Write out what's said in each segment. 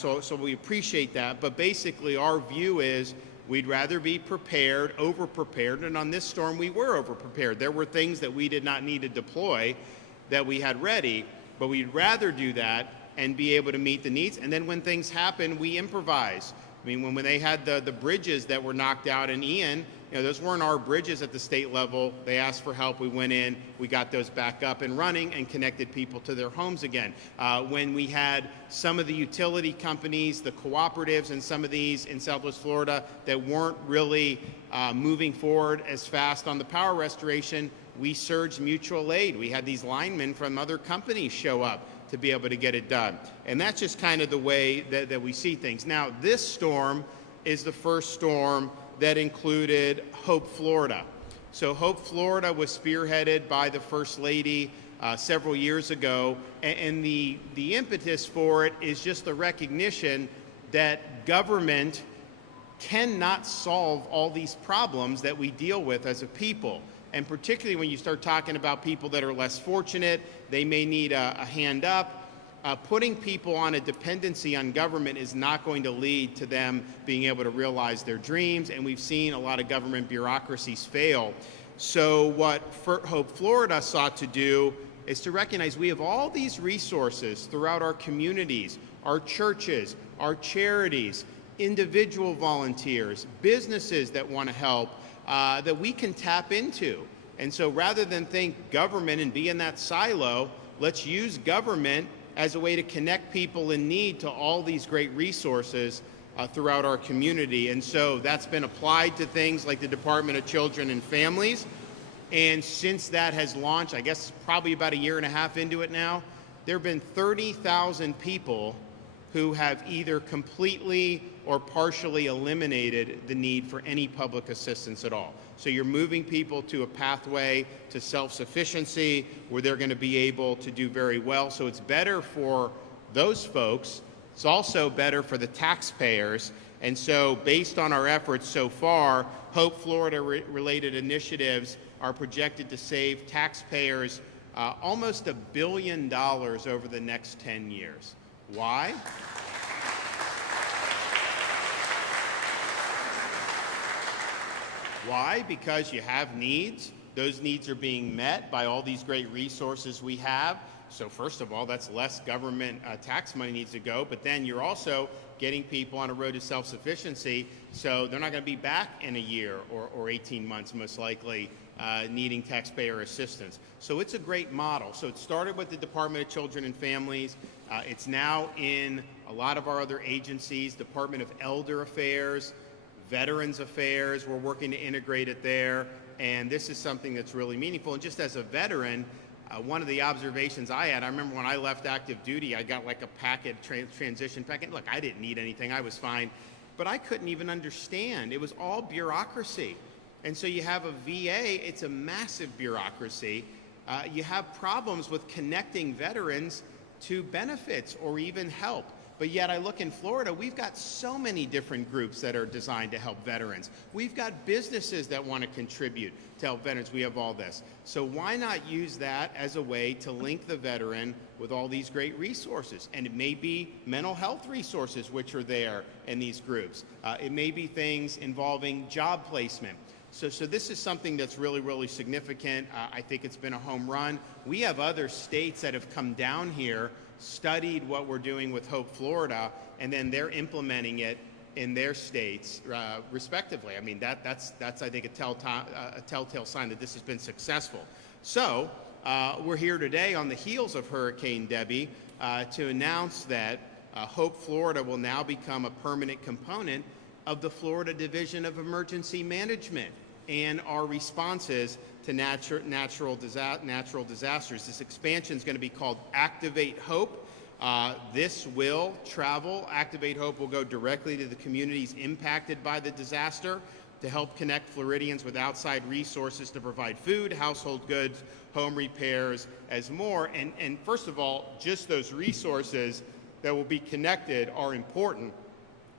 So we appreciate that, but basically our view is we'd rather be prepared, over-prepared, and on this storm we were over-prepared. There were things that we did not need to deploy that we had ready, but we'd rather do that and be able to meet the needs. And then when things happen, we improvise. I mean, when they had the bridges that were knocked out in Ian, those weren't our bridges at the state level. They asked for help. We went in, we got those back up and running and connected people to their homes again. When we had some of the utility companies, the cooperatives, and some of these in Southwest Florida that weren't really moving forward as fast on the power restoration, we surged mutual aid. We had these linemen from other companies show up to be able to get it done. And that's just kind of the way that we see things. Now, this storm is the first storm that included Hope, Florida. So Hope, Florida was spearheaded by the First Lady several years ago, and the impetus for it is just the recognition that government cannot solve all these problems that we deal with as a people. And particularly when you start talking about people that are less fortunate, they may need a hand up. Putting people on a dependency on government is not going to lead to them being able to realize their dreams, and we've seen a lot of government bureaucracies fail. So what Hope Florida sought to do is to recognize we have all these resources throughout our communities, our churches, our charities, individual volunteers, businesses that want to help, that we can tap into. And so rather than think government and be in that silo, let's use government as a way to connect people in need to all these great resources throughout our community. And so that's been applied to things like the Department of Children and Families. And since that has launched, I guess probably about a year and a half into it now, there have been 30,000 people who have either completely or partially eliminated the need for any public assistance at all. So you're moving people to a pathway to self-sufficiency where they're going to be able to do very well. So it's better for those folks. It's also better for the taxpayers. And so based on our efforts so far, Hope Florida related initiatives are projected to save taxpayers almost $1 billion over the next 10 years. Why? Why? Because you have needs. Those needs are being met by all these great resources we have. So first of all, that's less government tax money needs to go, but then you're also getting people on a road to self-sufficiency, so they're not going to be back in a year or 18 months, most likely, needing taxpayer assistance. So it's a great model. So it started with the Department of Children and Families. It's now in a lot of our other agencies, Department of Elder Affairs, Veterans Affairs, we're working to integrate it there, and this is something that's really meaningful. And just as a veteran, one of the observations I had, I remember when I left active duty, I got like a packet, transition packet. Look, I didn't need anything, I was fine, but I couldn't even understand. It was all bureaucracy. And so you have a VA, it's a massive bureaucracy. You have problems with connecting veterans to benefits or even help. But yet I look in Florida, we've got so many different groups that are designed to help veterans. We've got businesses that want to contribute to help veterans. We have all this. So why not use that as a way to link the veteran with all these great resources? And it may be mental health resources which are there in these groups. It may be things involving job placement. So this is something that's really, really significant. I think it's been a home run. We have other states that have come down here, studied what we're doing with Hope Florida, and then they're implementing it in their states respectively. I mean, that's I think a telltale sign that this has been successful. So we're here today on the heels of Hurricane Debbie to announce that Hope Florida will now become a permanent component of the Florida Division of Emergency Management and our responses to natural disasters. This expansion is going to be called Activate Hope. This will travel. Activate Hope will go directly to the communities impacted by the disaster to help connect Floridians with outside resources to provide food, household goods, home repairs, as more. And first of all, just those resources that will be connected are important,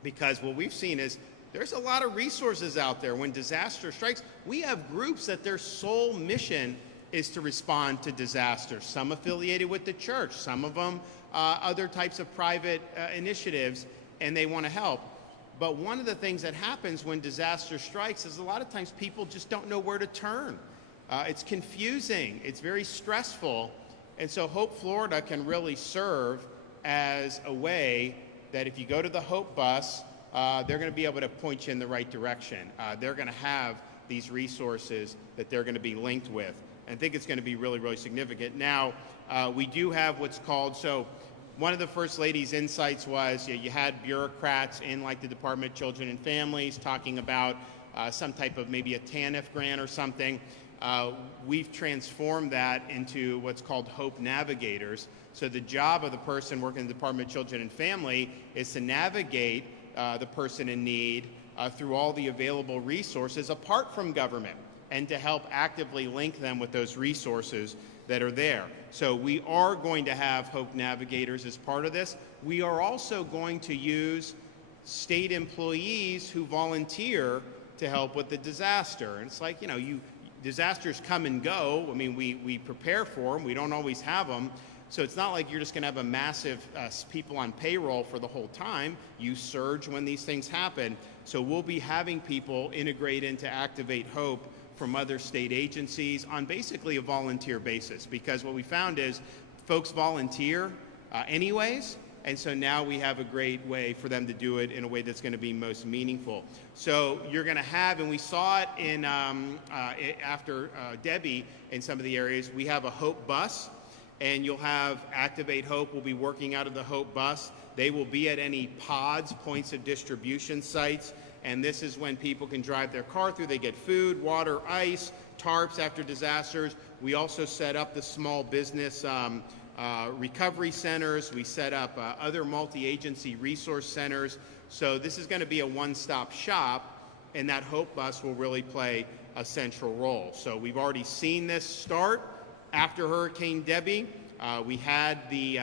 because what we've seen is there's a lot of resources out there. When disaster strikes, we have groups that their sole mission is to respond to disasters, some affiliated with the church, some of them other types of private initiatives, and they want to help. But one of the things that happens when disaster strikes is a lot of times people just don't know where to turn. It's confusing, it's very stressful, and so Hope Florida can really serve as a way that if you go to the Hope bus, they're going to be able to point you in the right direction. They're going to have these resources that they're going to be linked with. And I think it's going to be really, really significant. Now, we do have what's called, so one of the First Lady's insights was you had bureaucrats in like the Department of Children and Families talking about some type of maybe a TANF grant or something. We've transformed that into what's called Hope Navigators. So the job of the person working in the Department of Children and Family is to navigate the person in need through all the available resources apart from government, and to help actively link them with those resources that are there. So we are going to have Hope Navigators as part of this. We are also going to use state employees who volunteer to help with the disaster. And it's like, you know, disasters come and go. I mean, we prepare for them. We don't always have them. So it's not like you're just going to have a massive people on payroll for the whole time. You surge when these things happen. So we'll be having people integrate into Activate Hope from other state agencies on basically a volunteer basis, because what we found is folks volunteer anyways, and so now we have a great way for them to do it in a way that's going to be most meaningful. So you're going to have, and we saw it in after Debbie in some of the areas, we have a Hope bus, and you'll have Activate Hope will be working out of the Hope bus. They will be at any pods, points of distribution sites, and this is when people can drive their car through. They get food, water, ice, tarps after disasters. We also set up the small business recovery centers. We set up other multi-agency resource centers. So this is going to be a one-stop shop, and that Hope bus will really play a central role. So we've already seen this start after Hurricane Debbie. We had the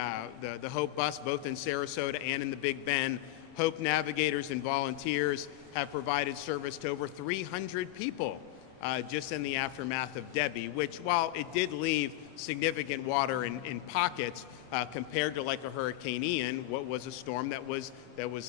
Hope bus both in Sarasota and in the Big Bend. Hope Navigators and volunteers have provided service to over 300 people just in the aftermath of Debbie, which, while it did leave significant water in pockets compared to like a Hurricane Ian, what was a storm that was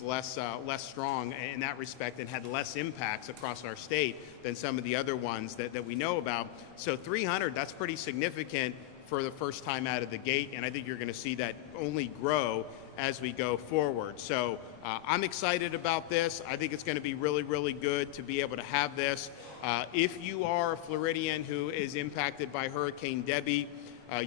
less strong in that respect and had less impacts across our state than some of the other ones that we know about. So 300, that's pretty significant for the first time out of the gate, and I think you're going to see that only grow as we go forward. So I'm excited about this. I think it's going to be really, really good to be able to have this. If you are a Floridian who is impacted by Hurricane Debbie,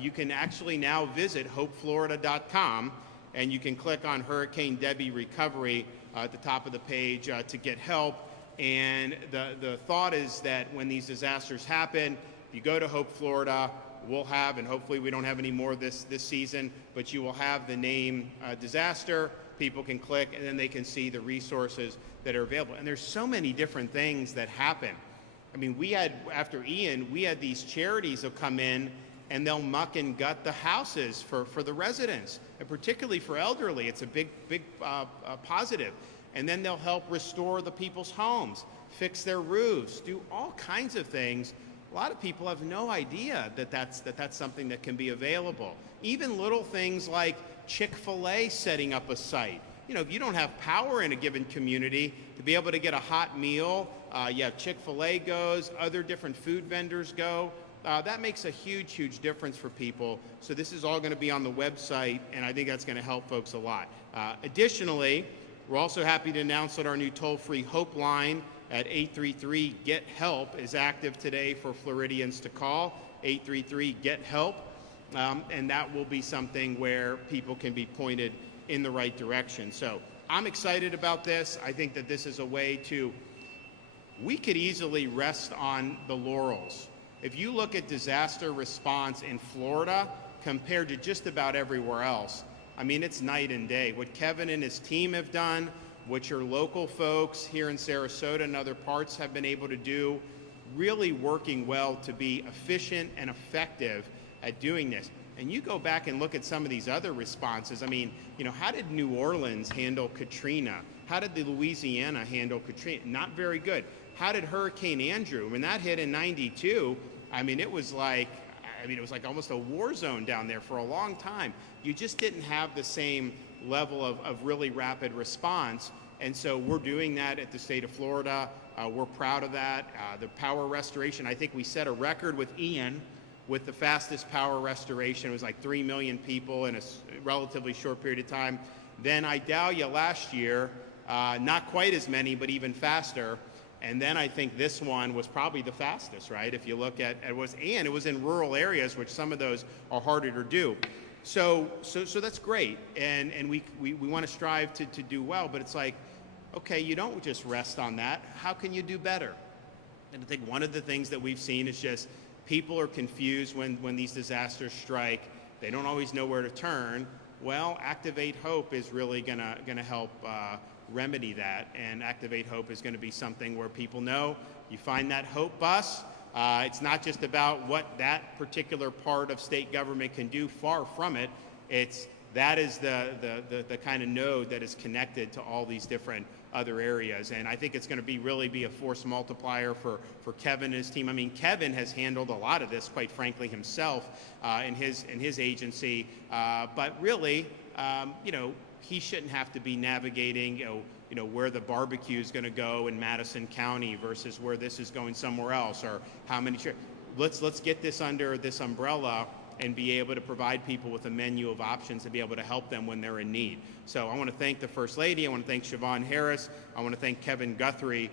you can actually now visit hopeflorida.com, and you can click on Hurricane Debbie Recovery at the top of the page to get help. And the thought is that when these disasters happen, if you go to Hope Florida, we'll have, and hopefully we don't have any more this season, but you will have the name disaster. People can click, and then they can see the resources that are available. And there's so many different things that happen. I mean, we had, after Ian, we had these charities that come in, and they'll muck and gut the houses for the residents, and particularly for elderly. It's a big positive. And then they'll help restore the people's homes, fix their roofs, do all kinds of things. A lot of people have no idea that that's something that can be available. Even little things like Chick-fil-A setting up a site. You know, if you don't have power in a given community, to be able to get a hot meal, Chick-fil-A goes, other different food vendors go. That makes a huge, huge difference for people. So this is all going to be on the website, and I think that's going to help folks a lot. Additionally, we're also happy to announce that our new toll-free Hope line at 833-GET-HELP is active today for Floridians to call, 833-GET-HELP, and that will be something where people can be pointed in the right direction. So I'm excited about this. I think that this is a way we could easily rest on the laurels. If you look at disaster response in Florida compared to just about everywhere else, I mean, it's night and day. What Kevin and his team have done, what your local folks here in Sarasota and other parts have been able to do, really working well to be efficient and effective at doing this. And you go back and look at some of these other responses. I mean, you know, how did New Orleans handle Katrina? How did the Louisiana handle Katrina? Not very good. How did Hurricane Andrew, when that hit in '92, I mean, it was like, I mean, it was like almost a war zone down there for a long time. You just didn't have the same level of really rapid response. And so we're doing that at the state of Florida. We're proud of that. The power restoration, I think we set a record with Ian with the fastest power restoration. It was like 3 million people in a relatively short period of time. Then Idalia last year, not quite as many, but even faster. And then I think this one was probably the fastest, right? If you look at it was in rural areas, which some of those are harder to do. So that's great, and we want to strive to do well. But it's like, okay, you don't just rest on that. How can you do better? And I think one of the things that we've seen is just people are confused when these disasters strike. They don't always know where to turn. Well, Activate Hope is really gonna help remedy that, and Activate Hope is going to be something where people know you find that hope bus. It's not just about what that particular part of state government can do. Far from it. That is the kind of node that is connected to all these different other areas, and I think it's going to really be a force multiplier for Kevin and his team. I mean, Kevin has handled a lot of this, quite frankly, himself in his agency, but really, he shouldn't have to be navigating, where the barbecue is going to go in Madison County versus where this is going somewhere else, or how many. Let's get this under this umbrella and be able to provide people with a menu of options to be able to help them when they're in need. So I want to thank the First Lady. I want to thank Siobhan Harris. I want to thank Kevin Guthrie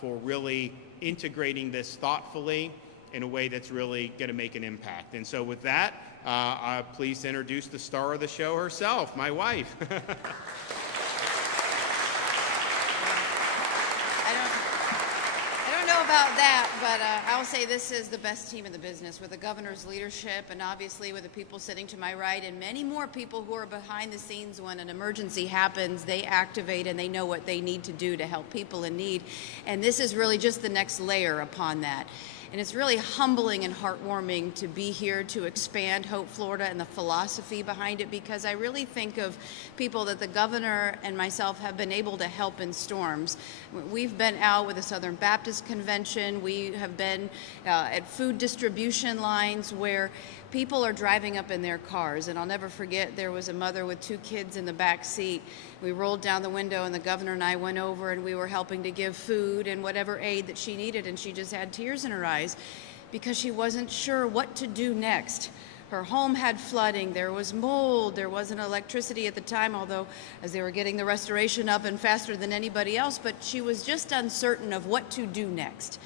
for really integrating this thoughtfully in a way that's really going to make an impact. And so with that, I'm pleased to introduce the star of the show herself, my wife. I don't know about that, but I'll say this is the best team in the business, with the governor's leadership and obviously with the people sitting to my right and many more people who are behind the scenes. When an emergency happens, they activate and they know what they need to do to help people in need. And this is really just the next layer upon that. And it's really humbling and heartwarming to be here to expand Hope Florida and the philosophy behind it, because I really think of people that the governor and myself have been able to help in storms. We've been out with the Southern Baptist Convention. We have been at food distribution lines where people are driving up in their cars. And I'll never forget, there was a mother with 2 kids in the back seat. We rolled down the window and the governor and I went over and we were helping to give food and whatever aid that she needed, and she just had tears in her eyes because she wasn't sure what to do next. Her home had flooding, there was mold, there wasn't electricity at the time, although as they were getting the restoration up and faster than anybody else, but she was just uncertain of what to do next.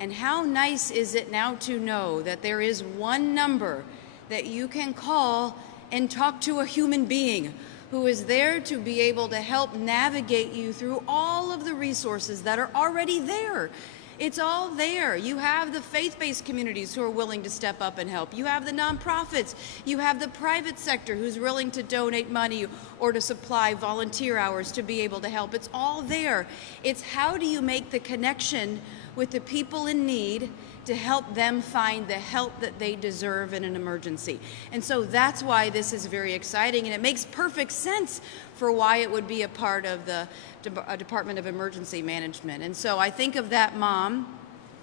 And how nice is it now to know that there is one number that you can call and talk to a human being who is there to be able to help navigate you through all of the resources that are already there. It's all there. You have the faith-based communities who are willing to step up and help. You have the nonprofits. You have the private sector who's willing to donate money or to supply volunteer hours to be able to help. It's all there. It's how do you make the connection with the people in need to help them find the help that they deserve in an emergency. And so that's why this is very exciting, and it makes perfect sense for why it would be a part of the Department of Emergency Management. And so I think of that mom,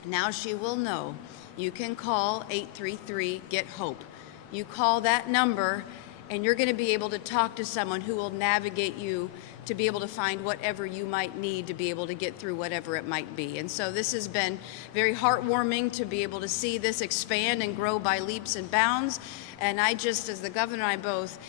now she will know. You can call 833-GET-HOPE. You call that number and you're going to be able to talk to someone who will navigate you to be able to find whatever you might need to be able to get through whatever it might be. And so this has been very heartwarming to be able to see this expand and grow by leaps and bounds. And I just, as the governor and I both,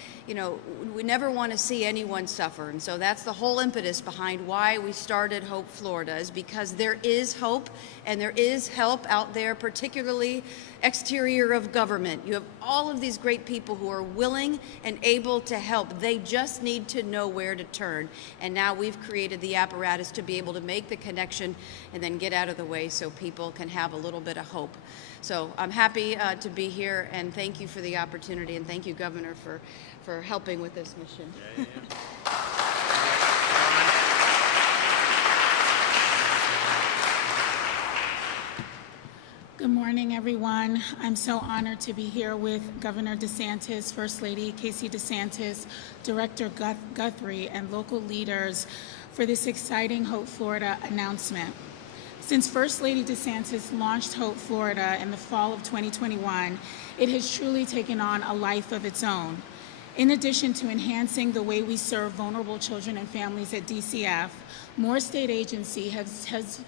we never want to see anyone suffer. And so that's the whole impetus behind why we started Hope Florida, is because there is hope and there is help out there, particularly exterior of government. You have all of these great people who are willing and able to help. They just need to know where to turn. And now we've created the apparatus to be able to make the connection and then get out of the way so people can have a little bit of hope. So I'm happy to be here, and thank you for the opportunity, and thank you, Governor, for helping with this mission. Good morning, everyone. I'm so honored to be here with Governor DeSantis, First Lady Casey DeSantis, Director Guthrie, and local leaders for this exciting Hope Florida announcement. Since First Lady DeSantis launched Hope Florida in the fall of 2021, it has truly taken on a life of its own. In addition to enhancing the way we serve vulnerable children and families at DCF, more state agencies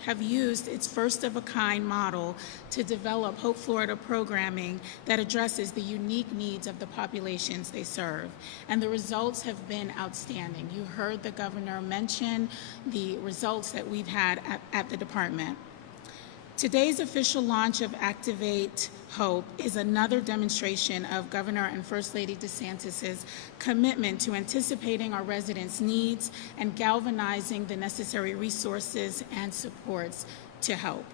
have used its first-of-a-kind model to develop Hope Florida programming that addresses the unique needs of the populations they serve. And the results have been outstanding. You heard the governor mention the results that we've had at the department. Today's official launch of Activate Hope is another demonstration of Governor and First Lady DeSantis' commitment to anticipating our residents' needs and galvanizing the necessary resources and supports to help.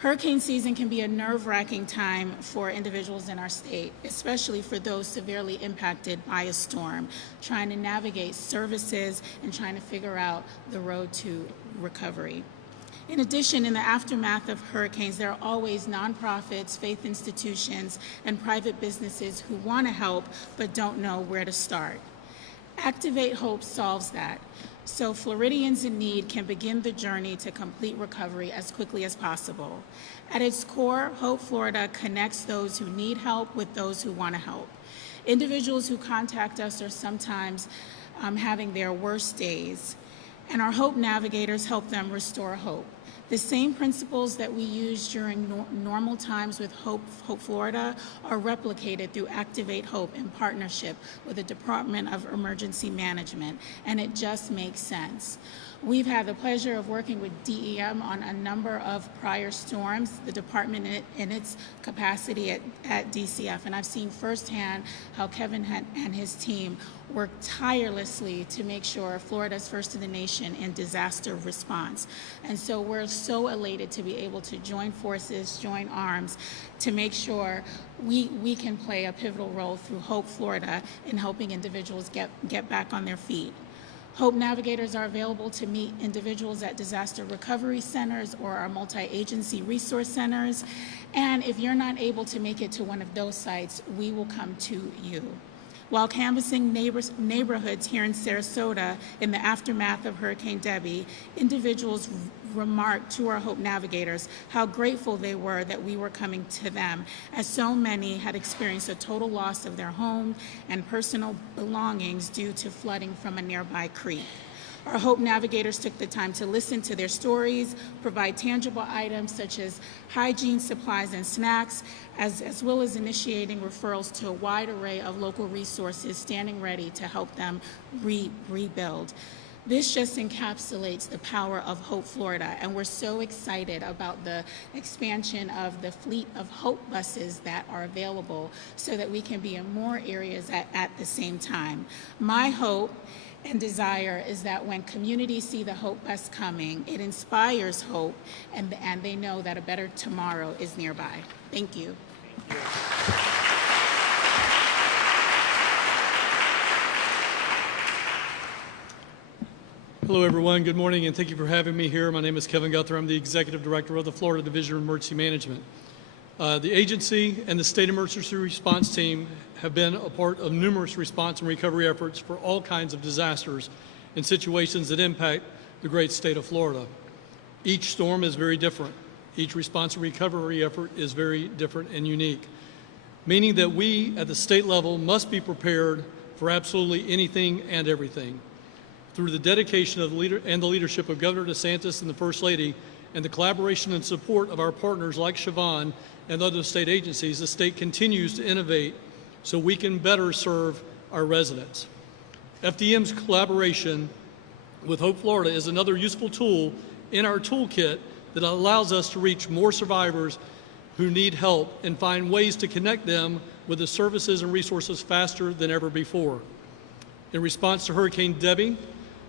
Hurricane season can be a nerve-wracking time for individuals in our state, especially for those severely impacted by a storm, trying to navigate services and trying to figure out the road to recovery. In addition, in the aftermath of hurricanes, there are always nonprofits, faith institutions, and private businesses who want to help but don't know where to start. Activate Hope solves that, so Floridians in need can begin the journey to complete recovery as quickly as possible. At its core, Hope Florida connects those who need help with those who want to help. Individuals who contact us are sometimes having their worst days, and our Hope Navigators help them restore hope. The same principles that we use during normal times with Hope Florida are replicated through Activate Hope in partnership with the Department of Emergency Management, and it just makes sense. We've had the pleasure of working with DEM on a number of prior storms, the department in its capacity at DCF, and I've seen firsthand how Kevin and his team work tirelessly to make sure Florida's first in the nation in disaster response. And so we're so elated to be able to join forces, join arms, to make sure we can play a pivotal role through Hope Florida in helping individuals get back on their feet. Hope Navigators are available to meet individuals at disaster recovery centers or our multi-agency resource centers. And if you're not able to make it to one of those sites, we will come to you. While canvassing neighborhoods here in Sarasota in the aftermath of Hurricane Debbie, individuals remarked to our Hope Navigators how grateful they were that we were coming to them, as so many had experienced a total loss of their home and personal belongings due to flooding from a nearby creek. Our Hope Navigators took the time to listen to their stories, provide tangible items such as hygiene supplies and snacks, as well as initiating referrals to a wide array of local resources standing ready to help them rebuild. This just encapsulates the power of Hope Florida, and we're so excited about the expansion of the fleet of Hope buses that are available so that we can be in more areas at the same time. My hope and desire is that when communities see the Hope bus coming, it inspires hope, and they know that a better tomorrow is nearby. Thank you. Thank you. Hello, everyone. Good morning, and thank you for having me here. My name is Kevin Guthrie. I'm the Executive Director of the Florida Division of Emergency Management. The agency and the State Emergency Response Team have been a part of numerous response and recovery efforts for all kinds of disasters and situations that impact the great state of Florida. Each storm is very different. Each response and recovery effort is very different and unique, meaning that we at the state level must be prepared for absolutely anything and everything. Through the dedication of the leadership of Governor DeSantis and the First Lady, and the collaboration and support of our partners like Siobhan and other state agencies, the state continues to innovate so we can better serve our residents. FDM's collaboration with Hope Florida is another useful tool in our toolkit that allows us to reach more survivors who need help and find ways to connect them with the services and resources faster than ever before. In response to Hurricane Debbie,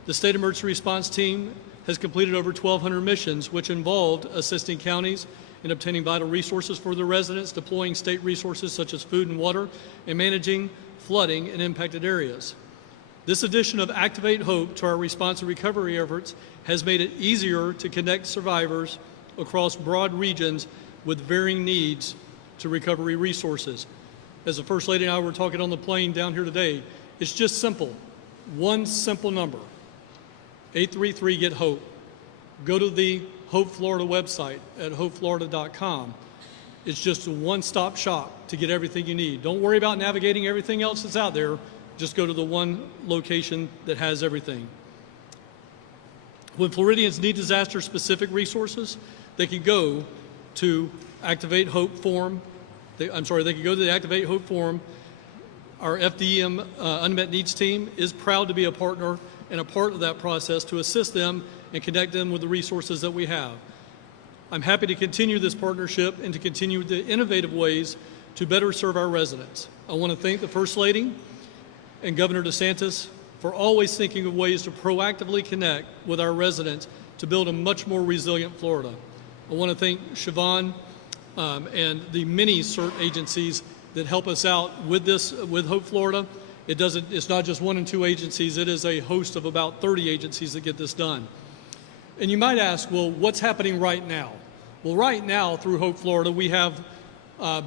the State Emergency Response Team has completed over 1,200 missions, which involved assisting counties in obtaining vital resources for their residents, deploying state resources such as food and water, and managing flooding in impacted areas. This addition of Activate Hope to our response and recovery efforts has made it easier to connect survivors across broad regions with varying needs to recovery resources. As the First Lady and I were talking on the plane down here today, it's just simple. One simple number, 833-GET-HOPE. go to the Hope Florida website at hopeflorida.com. It's just a one-stop shop to get everything you need. Don't worry about navigating everything else that's out there. Just go to the one location that has everything. When Floridians need disaster-specific resources, they can go to Activate Hope Forum. They can go to the Activate Hope Forum. Our FDM Unmet Needs team is proud to be a partner and a part of that process to assist them and connect them with the resources that we have. I'm happy to continue this partnership and to continue the innovative ways to better serve our residents. I want to thank the First Lady and Governor DeSantis for always thinking of ways to proactively connect with our residents to build a much more resilient Florida. I want to thank Siobhan and the many CERT agencies that help us out with this, with Hope Florida. It's not just 1 and 2 agencies, it is a host of about 30 agencies that get this done. And you might ask, well, what's happening right now? Well, right now, through Hope Florida, we have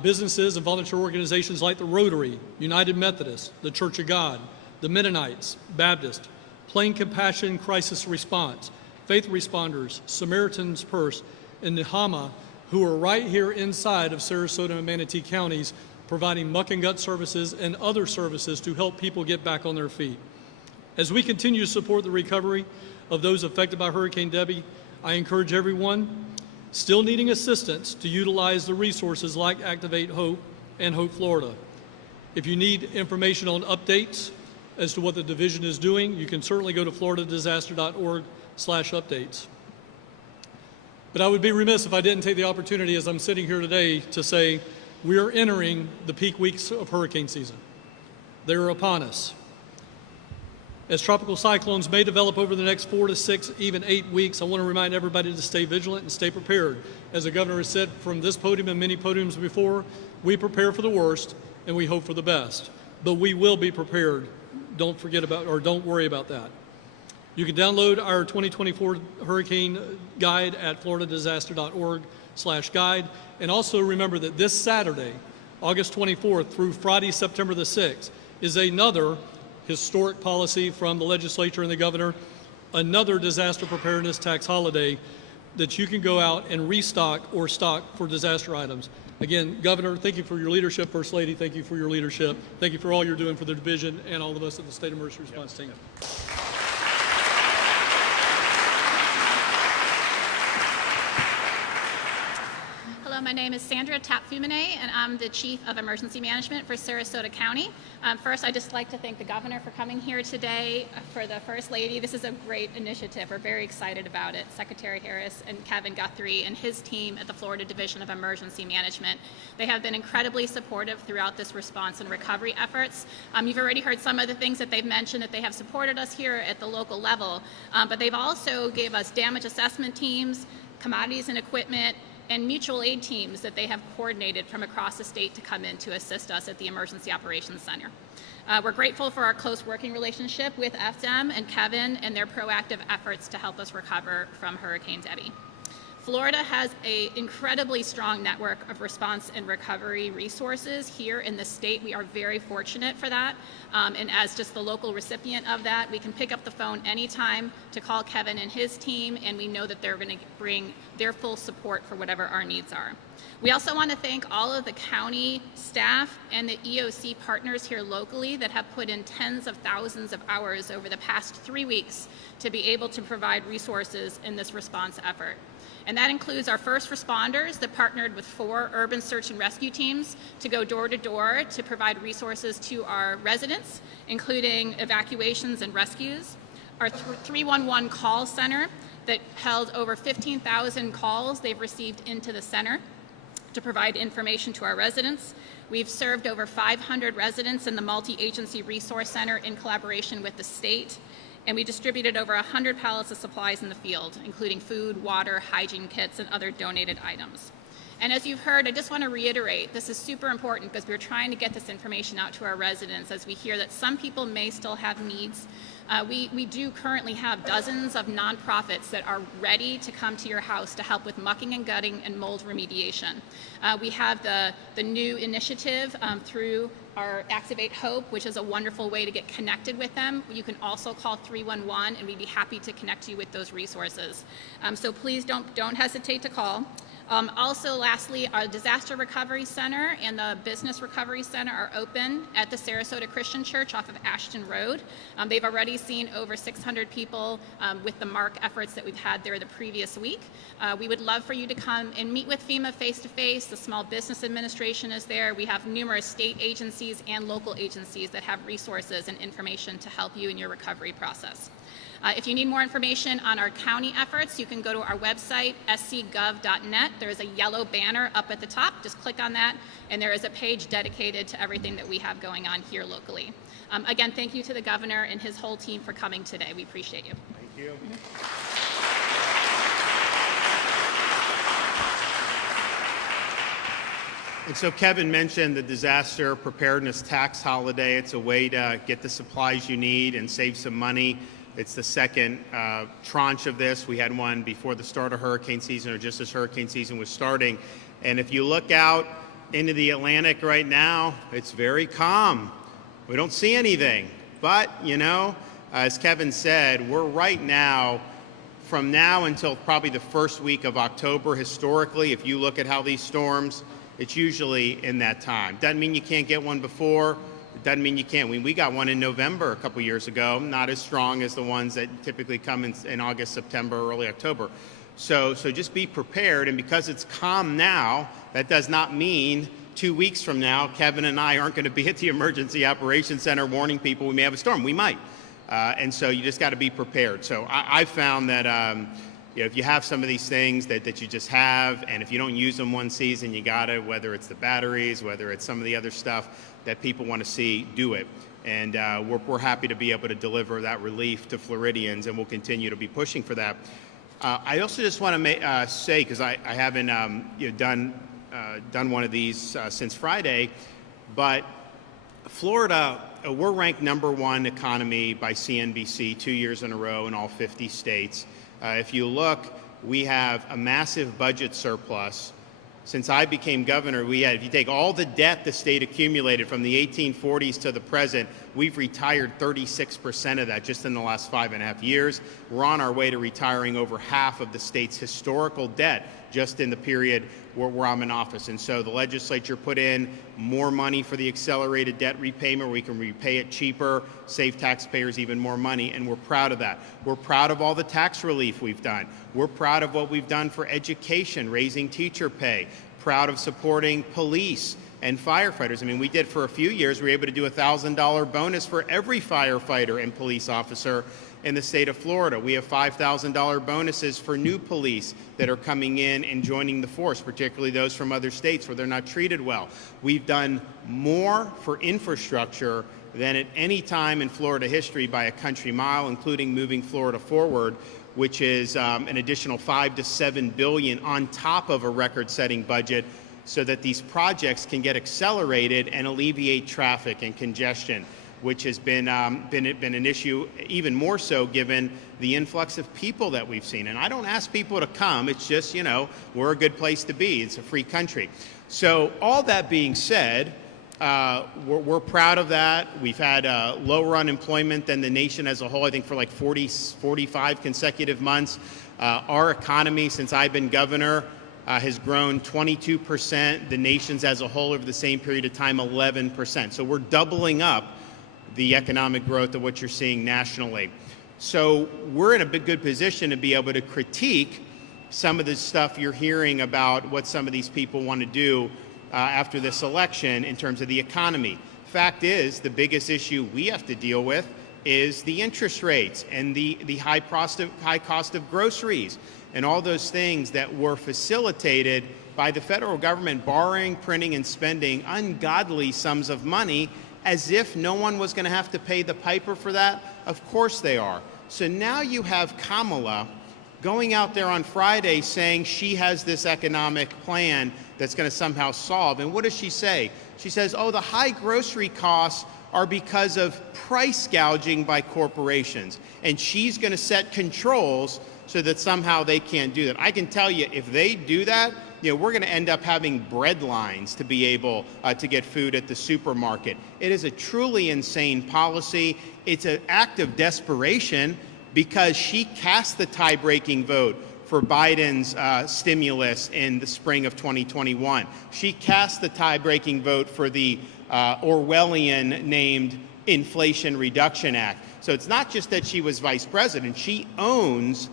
businesses and volunteer organizations like the Rotary, United Methodist, the Church of God, the Mennonites, Baptist, Plain Compassion Crisis Response, Faith Responders, Samaritan's Purse, and Nehama, who are right here inside of Sarasota and Manatee counties, providing muck and gut services and other services to help people get back on their feet. As we continue to support the recovery of those affected by Hurricane Debbie, I encourage everyone still needing assistance to utilize the resources like Activate Hope and Hope Florida. If you need information on updates as to what the division is doing, you can certainly go to floridadisaster.org/updates. But I would be remiss if I didn't take the opportunity as I'm sitting here today to say we are entering the peak weeks of hurricane season. They are upon us. As tropical cyclones may develop over the next 4 to 6, even 8 weeks, I want to remind everybody to stay vigilant and stay prepared. As the governor has said from this podium and many podiums before, we prepare for the worst and we hope for the best. But we will be prepared. Don't forget about, or don't worry about that. You can download our 2024 hurricane guide at floridadisaster.org/guide. And also remember that this Saturday, August 24th through Friday, September the 6th, is another historic policy from the legislature and the governor, another disaster preparedness tax holiday that you can go out and restock or stock for disaster items. Again, Governor, thank you for your leadership. First Lady, thank you for your leadership. Thank you for all you're doing for the division and all of us at the State Emergency Response Team. My name is Sandra Tapfumine, and I'm the Chief of Emergency Management for Sarasota County. First, I'd just like to thank the Governor for coming here today, for the First Lady. This is a great initiative. We're very excited about it. Secretary Harris and Kevin Guthrie and his team at the Florida Division of Emergency Management. They have been incredibly supportive throughout this response and recovery efforts. You've already heard some of the things that they've mentioned, that they have supported us here at the local level, but they've also gave us damage assessment teams, commodities and equipment, and mutual aid teams that they have coordinated from across the state to come in to assist us at the Emergency Operations Center. We're grateful for our close working relationship with FDEM and Kevin and their proactive efforts to help us recover from Hurricane Debbie. Florida has an incredibly strong network of response and recovery resources here in the state. We are very fortunate for that. And as just the local recipient of that, we can pick up the phone anytime to call Kevin and his team, and we know that they're going to bring their full support for whatever our needs are. We also want to thank all of the county staff and the EOC partners here locally that have put in tens of thousands of hours over the past 3 weeks to be able to provide resources in this response effort. And that includes our first responders that partnered with 4 urban search and rescue teams to go door to door to provide resources to our residents, including evacuations and rescues. Our 311 call center that held over 15,000 calls they've received into the center to provide information to our residents. We've served over 500 residents in the multi-agency resource center in collaboration with the state. And we distributed over 100 pallets of supplies in the field, including food, water, hygiene kits, and other donated items. And as you've heard, I just want to reiterate, this is super important because we're trying to get this information out to our residents as we hear that some people may still have needs. We do currently have dozens of nonprofits that are ready to come to your house to help with mucking and gutting and mold remediation. We have the new initiative through our Activate Hope, which is a wonderful way to get connected with them. You can also call 311 and we'd be happy to connect you with those resources. So please don't hesitate to call. Also, lastly, our Disaster Recovery Center and the Business Recovery Center are open at the Sarasota Christian Church off of Ashton Road. They've already seen over 600 people with the MARC efforts that we've had there the previous week. We would love for you to come and meet with FEMA face-to-face. The Small Business Administration is there. We have numerous state agencies and local agencies that have resources and information to help you in your recovery process. If you need more information on our county efforts, you can go to our website, scgov.net. There is a yellow banner up at the top. Just click on that, and there is a page dedicated to everything that we have going on here locally. Again, thank you to the governor and his whole team for coming today. We appreciate you. Thank you. And so Kevin mentioned the disaster preparedness tax holiday. It's a way to get the supplies you need and save some money. It's the second tranche of this. We had one before the start of hurricane season, or just as hurricane season was starting. And if you look out into the Atlantic right now, it's very calm. We don't see anything. But, you know, as Kevin said, we're right now, from now until probably the first week of October, historically, if you look at how these storms, it's usually in that time. Doesn't mean you can't get one before. It doesn't mean you can't. We got one in November a couple years ago, not as strong as the ones that typically come in August, September, early October. So just be prepared. And because it's calm now, that does not mean 2 weeks from now, Kevin and I aren't going to be at the Emergency Operations Center warning people we may have a storm. We might. And so you just got to be prepared. So I found that you know, if you have some of these things that you just have, and if you don't use them one season, you got to, whether it's the batteries, whether it's some of the other stuff that people want to see, do it. And we're happy to be able to deliver that relief to Floridians, and we'll continue to be pushing for that. I also just want to say, because I haven't you know, done one of these since Friday, but Florida, we're ranked #1 economy by CNBC 2 years in a row in all 50 states. If you look, we have a massive budget surplus. Since I became governor, if you take all the debt the state accumulated from the 1840s to the present, we've retired 36% of that just in the last 5.5 years. We're on our way to retiring over half of the state's historical debt just in the period where I'm in office. And so the legislature put in more money for the accelerated debt repayment, where we can repay it cheaper, save taxpayers even more money, and we're proud of that. We're proud of all the tax relief we've done. We're proud of what we've done for education, raising teacher pay, proud of supporting police and firefighters. I mean, we did for a few years, we were able to do a $1,000 bonus for every firefighter and police officer in the state of Florida. We have $5,000 bonuses for new police that are coming in and joining the force, particularly those from other states where they're not treated well. We've done more for infrastructure than at any time in Florida history by a country mile, including moving Florida forward, which is an additional $5 to $7 billion on top of a record-setting budget, so that these projects can get accelerated and alleviate traffic and congestion, which has been an issue even more so given the influx of people that we've seen. And I don't ask people to come, it's just, you know, we're a good place to be. It's a free country. So all that being said, we're proud of that. We've had lower unemployment than the nation as a whole, I think for like 45 consecutive months. Our economy, since I've been governor, has grown 22%. The nation's as a whole over the same period of time, 11%. So we're doubling up the economic growth of what you're seeing nationally. So we're in a good position to be able to critique some of the stuff you're hearing about what some of these people want to do after this election in terms of the economy. Fact is, the biggest issue we have to deal with is the interest rates and the high cost of groceries and all those things that were facilitated by the federal government borrowing, printing, and spending ungodly sums of money as if no one was going to have to pay the piper for that. Of course they are. So now you have Kamala going out there on Friday saying she has this economic plan that's going to somehow solve. And what does she say? She says, oh, the high grocery costs are because of price gouging by corporations. And she's going to set controls so that somehow they can't do that. I can tell you, if they do that, we're going to end up having bread lines to be able to get food at the supermarket. It is a truly insane policy. It's an act of desperation because she cast the tie-breaking vote for Biden's stimulus in the spring of 2021. She cast the tie-breaking vote for the Orwellian named Inflation Reduction Act. So it's not just that she was vice president. She owns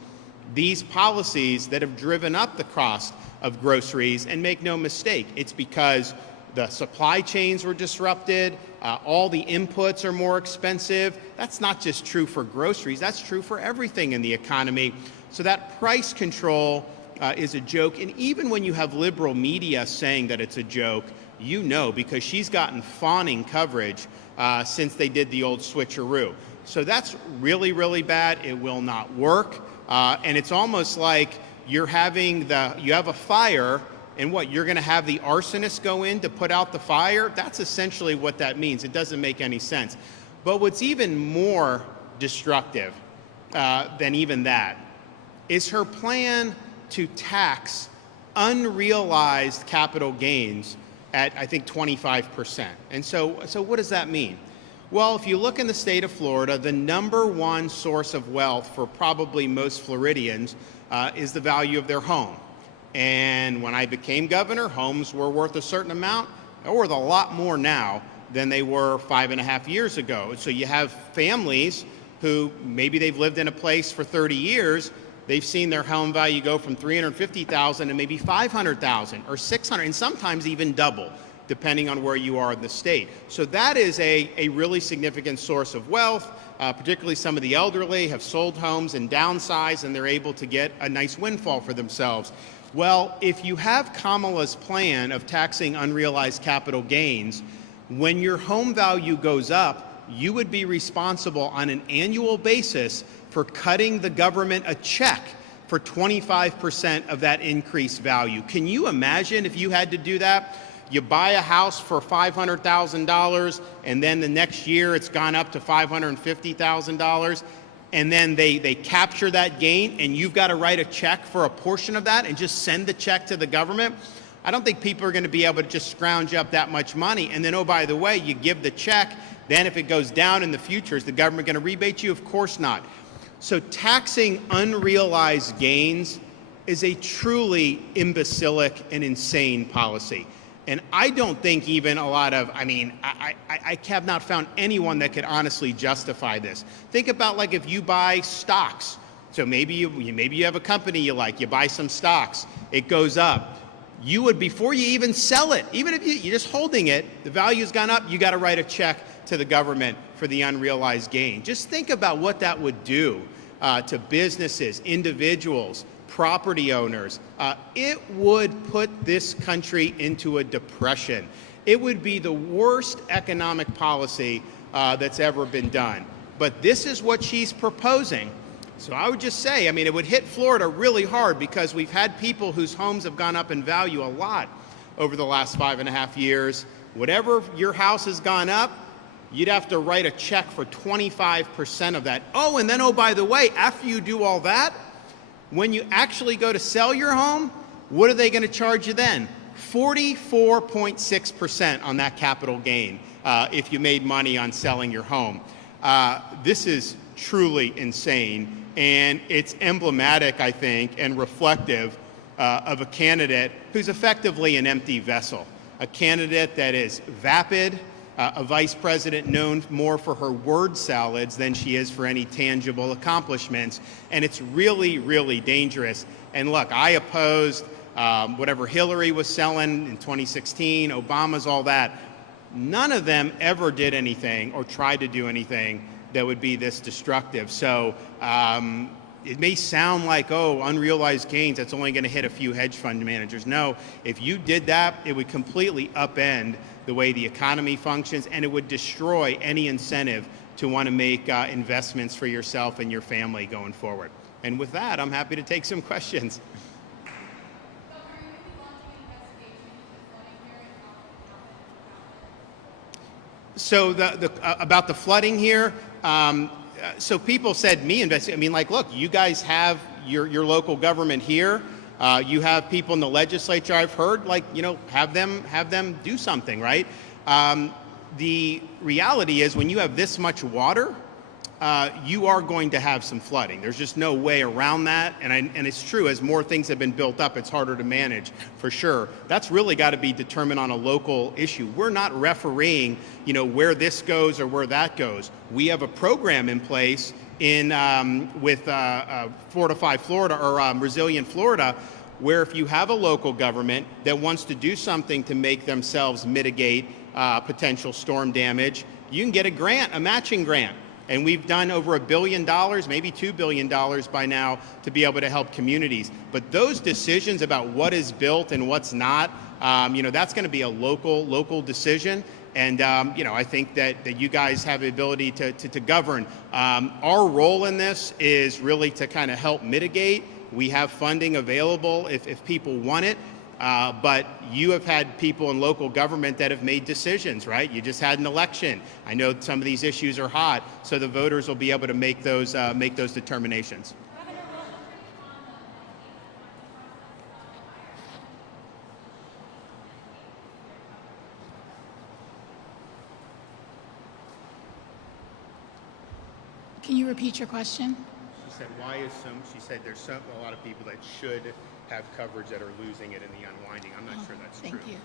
these policies that have driven up the cost of groceries. And make no mistake, it's because the supply chains were disrupted, all the inputs are more expensive. That's not just true for groceries, that's true for everything in the economy. So that price control is a joke. And even when you have liberal media saying that it's a joke, because she's gotten fawning coverage since they did the old switcheroo. So that's really, really bad. It will not work. And it's almost like you have a fire, and you're going to have the arsonist go in to put out the fire? That's essentially what that means. It doesn't make any sense. But what's even more destructive than even that is her plan to tax unrealized capital gains at, I think, 25%. And so what does that mean? Well, if you look in the state of Florida, the number one source of wealth for probably most Floridians is the value of their home. And when I became governor, homes were worth a certain amount. They're worth a lot more now than they were 5.5 years ago. So you have families who maybe they've lived in a place for 30 years. They've seen their home value go from $350,000 to maybe $500,000 or $600,000, and sometimes even double, depending on where you are in the state. So that is a really significant source of wealth. Particularly some of the elderly have sold homes and downsized, and they're able to get a nice windfall for themselves. Well, if you have Kamala's plan of taxing unrealized capital gains, when your home value goes up, you would be responsible on an annual basis for cutting the government a check for 25% of that increased value. Can you imagine if you had to do that? You buy a house for $500,000, and then the next year it's gone up to $550,000, and then they capture that gain, and you've got to write a check for a portion of that and just send the check to the government. I don't think people are going to be able to just scrounge up that much money. And then, oh, by the way, you give the check, then if it goes down in the future, is the government going to rebate you? Of course not. So taxing unrealized gains is a truly imbecilic and insane policy. And I don't think even a lot of, I have not found anyone that could honestly justify this. Think about like if you buy stocks. So maybe you have a company you like, you buy some stocks, it goes up. You would, before you even sell it, even if you're just holding it, the value's gone up, you got to write a check to the government for the unrealized gain. Just think about what that would do to businesses, individuals, property owners. It would put this country into a depression. It would be the worst economic policy that's ever been done. But this is what she's proposing. So I would just say, it would hit Florida really hard because we've had people whose homes have gone up in value a lot over the last 5.5 years. Whatever your house has gone up, you'd have to write a check for 25% of that. Oh, and then, oh, by the way, after you do all that, when you actually go to sell your home, what are they going to charge you then? 44.6% on that capital gain if you made money on selling your home. This is truly insane, and it's emblematic, I think, and reflective of a candidate who's effectively an empty vessel, a candidate that is vapid, a vice president known more for her word salads than she is for any tangible accomplishments. And it's really, really dangerous. And look, I opposed whatever Hillary was selling in 2016, Obama's, all that. None of them ever did anything or tried to do anything that would be this destructive. So it may sound like, oh, unrealized gains, that's only going to hit a few hedge fund managers. No, if you did that, it would completely upend the way the economy functions, and it would destroy any incentive to want to make investments for yourself and your family going forward. And with that, I'm happy to take some questions. So about the flooding here, so people said me investigate. I mean, like, look, you guys have your local government here. You have people in the legislature. I've heard, like, you know, have them do something, right? The reality is, when you have this much water, you are going to have some flooding. There's just no way around that. And it's true, as more things have been built up, it's harder to manage, for sure. That's really got to be determined on a local issue. We're not refereeing, you know, where this goes or where that goes. We have a program in place with Fortify Florida, or Resilient Florida, where if you have a local government that wants to do something to make themselves mitigate potential storm damage, you can get a grant, a matching grant. And we've done over $1 billion, maybe $2 billion by now, to be able to help communities. But those decisions about what is built and what's not, you know, that's going to be a local decision. And you know, I think that you guys have the ability to govern. Our role in this is really to kind of help mitigate. We have funding available if people want it. But you have had people in local government that have made decisions, right? You just had an election. I know some of these issues are hot, so the voters will be able to make those determinations. Can you repeat your question? She said, why is she said there's a lot of people that should have coverage that are losing it in the unwinding. I'm not sure that's true. Thank you.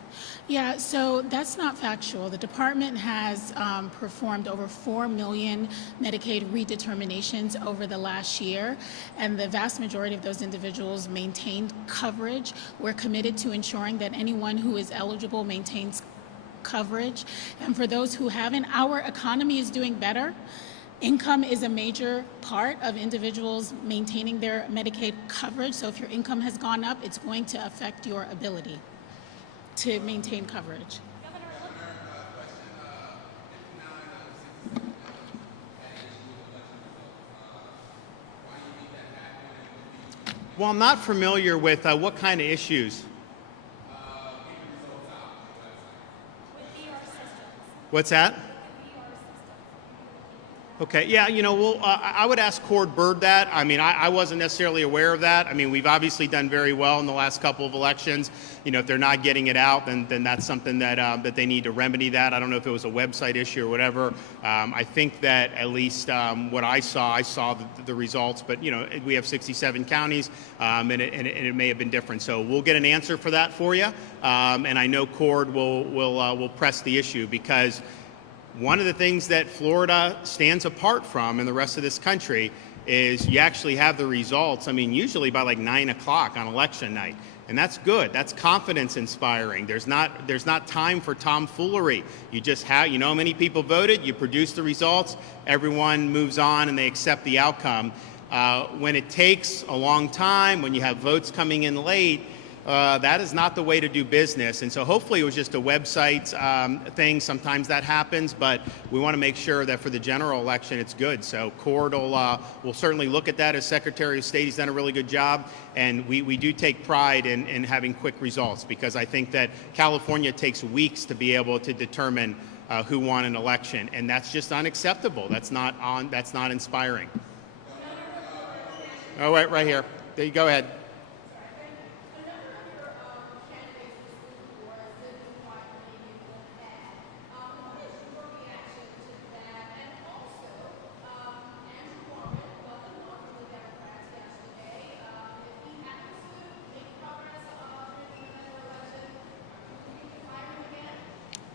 Yeah, so that's not factual. The department has performed over 4 million Medicaid redeterminations over the last year, and the vast majority of those individuals maintained coverage. We're committed to ensuring that anyone who is eligible maintains coverage. And for those who haven't, our economy is doing better. Income is a major part of individuals maintaining their Medicaid coverage. So if your income has gone up, it's going to affect your ability to maintain coverage. Well, I'm not familiar with what kind of issues. What's that? Okay, yeah, you know, well, I would ask Cord Bird that. I mean, I wasn't necessarily aware of that. I mean, we've obviously done very well in the last couple of elections. You know, if they're not getting it out, then that's something that they need to remedy that. I don't know if it was a website issue or whatever. I think that at least what I saw the results, but, you know, we have 67 counties, and it may have been different. So we'll get an answer for that for you, and I know Cord will press the issue, because one of the things that Florida stands apart from in the rest of this country is you actually have the results, I mean, usually by like 9 o'clock on election night. And that's good. That's confidence inspiring. There's not time for tomfoolery. You just have, you know how many people voted, you produce the results, everyone moves on and they accept the outcome. When it takes a long time, when you have votes coming in late, that is not the way to do business. And so hopefully it was just a website thing. Sometimes that happens, but we want to make sure that for the general election it's good. So Cord will certainly look at that as Secretary of State. He's done a really good job. And we do take pride in having quick results, because I think that California takes weeks to be able to determine who won an election. And that's just unacceptable. That's not inspiring. Oh, right here. There you go ahead.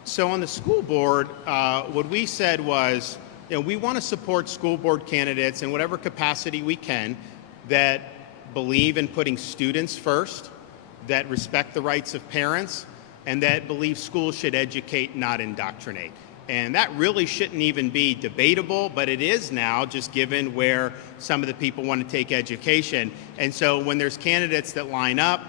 So on the school board, what we said was, you know, we want to support school board candidates in whatever capacity we can that believe in putting students first, that respect the rights of parents, and that believe schools should educate, not indoctrinate. And that really shouldn't even be debatable, but it is now, just given where some of the people want to take education. And so when there's candidates that line up,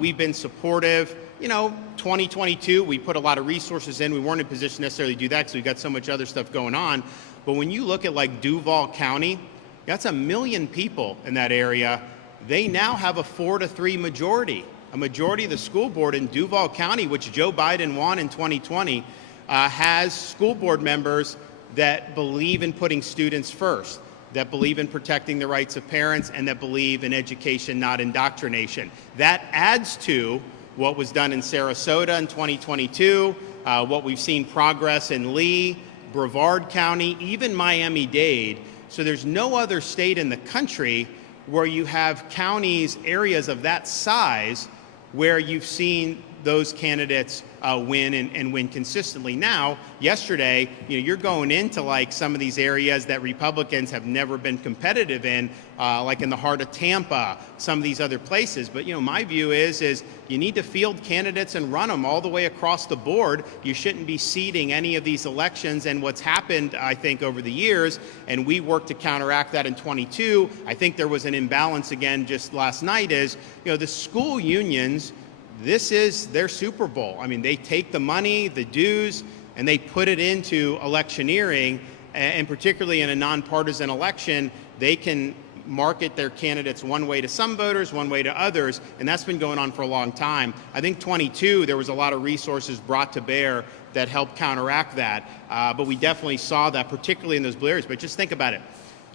we've been supportive. You know, 2022, we put a lot of resources in. We weren't in a position necessarily to do that because we've got so much other stuff going on. But when you look at like Duval County, That's 1 million people in that area. They now have a 4-3 majority. A majority of the school board in Duval County, which Joe Biden won in 2020, has school board members that believe in putting students first, that believe in protecting the rights of parents, and that believe in education, not indoctrination. That adds to what was done in Sarasota in 2022, what we've seen progress in Lee, Brevard County, even Miami-Dade. So there's no other state in the country where you have counties, areas of that size, where you've seen those candidates win and win consistently. Now, yesterday, you're going into like some of these areas that Republicans have never been competitive in, like in the heart of Tampa, some of these other places. But my view is you need to field candidates and run them all the way across the board. You shouldn't be seeding any of these elections. And what's happened, I think, over the years, and we worked to counteract that in 22. I think there was an imbalance again just last night. Is the school unions. This is their Super Bowl. I mean, they take the money, the dues, and they put it into electioneering, and particularly in a nonpartisan election, they can market their candidates one way to some voters, one way to others, and that's been going on for a long time. I think 22, there was a lot of resources brought to bear that helped counteract that, but we definitely saw that, particularly in those blue areas. But just think about it.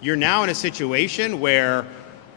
You're now in a situation where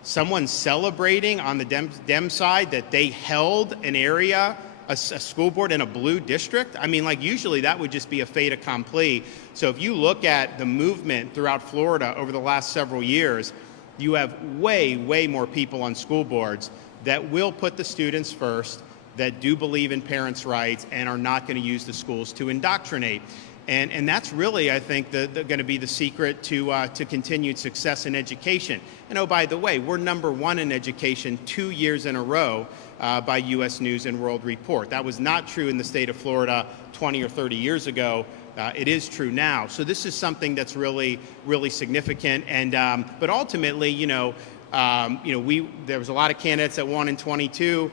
someone's celebrating on the Dem side that they held an area, a school board in a blue district. I mean, like usually that would just be a fait accompli. So if you look at the movement throughout Florida over the last several years, you have way, way more people on school boards that will put the students first, that do believe in parents' rights, and are not going to use the schools to indoctrinate. And that's really, I think, going to be the secret to continued success in education. And oh, by the way, we're #1 in education 2 years in a row by U.S. News and World Report. That was not true in the state of Florida 20 or 30 years ago. It is true now. So this is something that's really, really significant. And but ultimately, there was a lot of candidates that won in 22.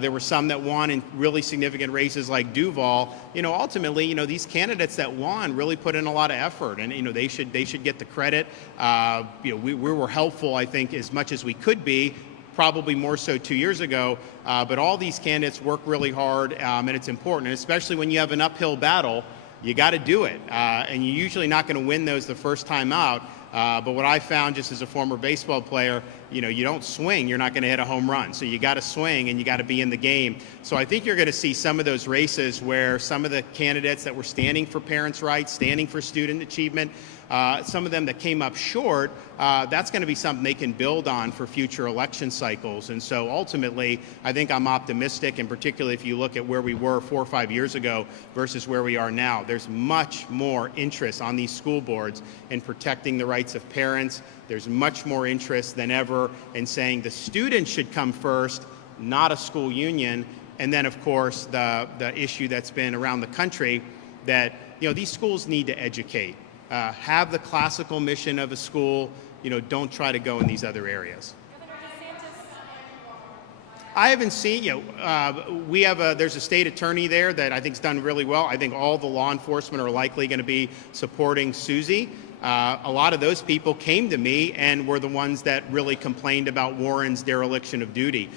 There were some that won in really significant races like Duval. Ultimately, these candidates that won really put in a lot of effort, and they should get the credit. We were helpful, I think, as much as we could be, probably more so 2 years ago. But all these candidates work really hard, and it's important, and especially when you have an uphill battle, you got to do it, and you're usually not going to win those the first time out. But what I found, just as a former baseball player, you don't swing, you're not going to hit a home run. So you got to swing and you got to be in the game. So I think you're going to see some of those races where some of the candidates that were standing for parents' rights, standing for student achievement, some of them that came up short, that's going to be something they can build on for future election cycles. And so ultimately, I think I'm optimistic, and particularly if you look at where we were 4 or 5 years ago versus where we are now, there's much more interest on these school boards in protecting the rights of parents. There's much more interest than ever in saying the students should come first, not a school union. And then, of course, the issue that's been around the country that, these schools need to educate. Have the classical mission of a school, don't try to go in these other areas. I haven't seen, there's a state attorney there that I think's done really well. I think all the law enforcement are likely going to be supporting Susie. A lot of those people came to me and were the ones that really complained about Warren's dereliction of duty.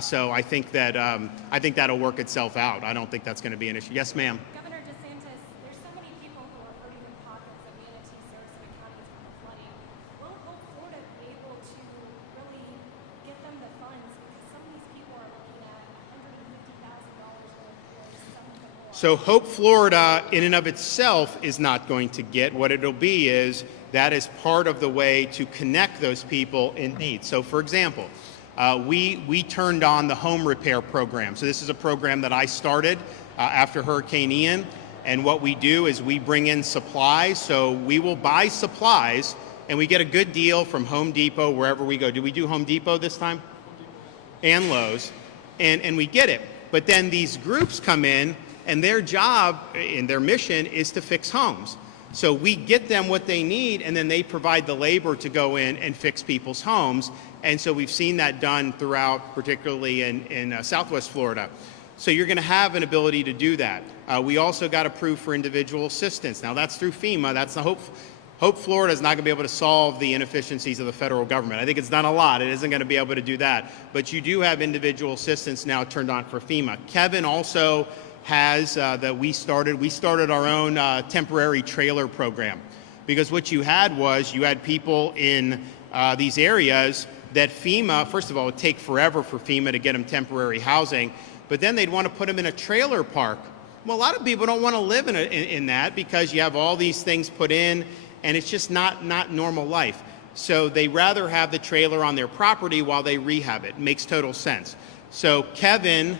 So I think that'll work itself out. I don't think that's going to be an issue. Yes, ma'am. Governor DeSantis, there's so many people who are hurting in pockets of Manatee, Sarasota counties from the flooding. Will Florida be able to really get them the funds? Because some of these people are looking at $150,000 or So Hope Florida in and of itself is not going to get. What it'll be is that is part of the way to connect those people in need. So for example, we turned on the home repair program. So this is a program that I started after Hurricane Ian. And what we do is we bring in supplies. So we will buy supplies and we get a good deal from Home Depot, wherever we go. Do we do Home Depot this time? And Lowe's. And we get it. But then these groups come in and their job and their mission is to fix homes. So we get them what they need, and then they provide the labor to go in and fix people's homes. And so we've seen that done throughout, particularly in Southwest Florida. So you're going to have an ability to do that. We also got approved for individual assistance. Now that's through FEMA. That's the Hope Florida is not going to be able to solve the inefficiencies of the federal government. I think it's done a lot. It isn't going to be able to do that. But you do have individual assistance now turned on for FEMA. Kevin also has that we started our own temporary trailer program, because what you had was you had people in these areas that FEMA, first of all, it would take forever for FEMA to get them temporary housing, but then they'd want to put them in a trailer park. Well, a lot of people don't want to live in that because you have all these things put in, and it's just not normal life. So they rather have the trailer on their property while they rehab it. It makes total sense. So Kevin,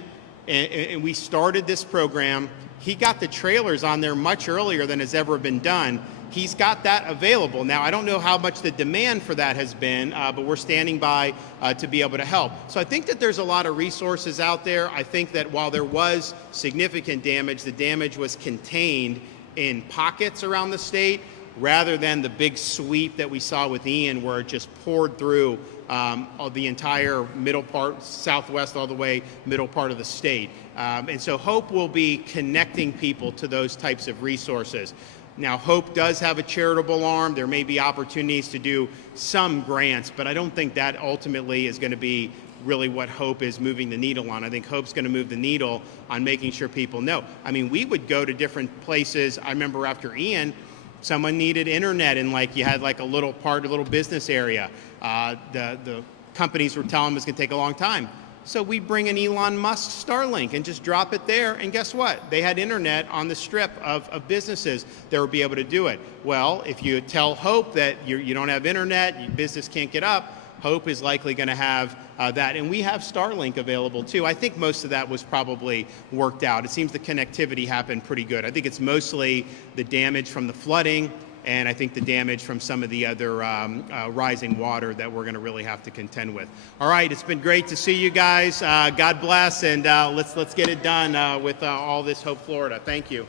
and we started this program, he got the trailers on there much earlier than has ever been done. He's got that available. Now, I don't know how much the demand for that has been, but we're standing by to be able to help. So I think that there's a lot of resources out there. I think that while there was significant damage, the damage was contained in pockets around the state rather than the big sweep that we saw with Ian, where it just poured through the entire middle part, southwest all the way middle part of the state. And so Hope will be connecting people to those types of resources. Now, Hope does have a charitable arm. There may be opportunities to do some grants, but I don't think that ultimately is going to be really what Hope is moving the needle on. I think Hope's going to move the needle on making sure people know. I mean, we would go to different places. I remember after Ian, someone needed internet, and you had a little business area. The companies were telling them it's going to take a long time. So we bring in Elon Musk's Starlink and just drop it there, and guess what? They had internet on the strip of businesses that would be able to do it. Well, if you tell Hope that you don't have internet, your business can't get up, Hope is likely going to have that. And we have Starlink available too. I think most of that was probably worked out. It seems the connectivity happened pretty good. I think it's mostly the damage from the flooding, and I think the damage from some of the other rising water that we're going to really have to contend with. All right, it's been great to see you guys. God bless, and let's get it done with all this Hope Florida. Thank you.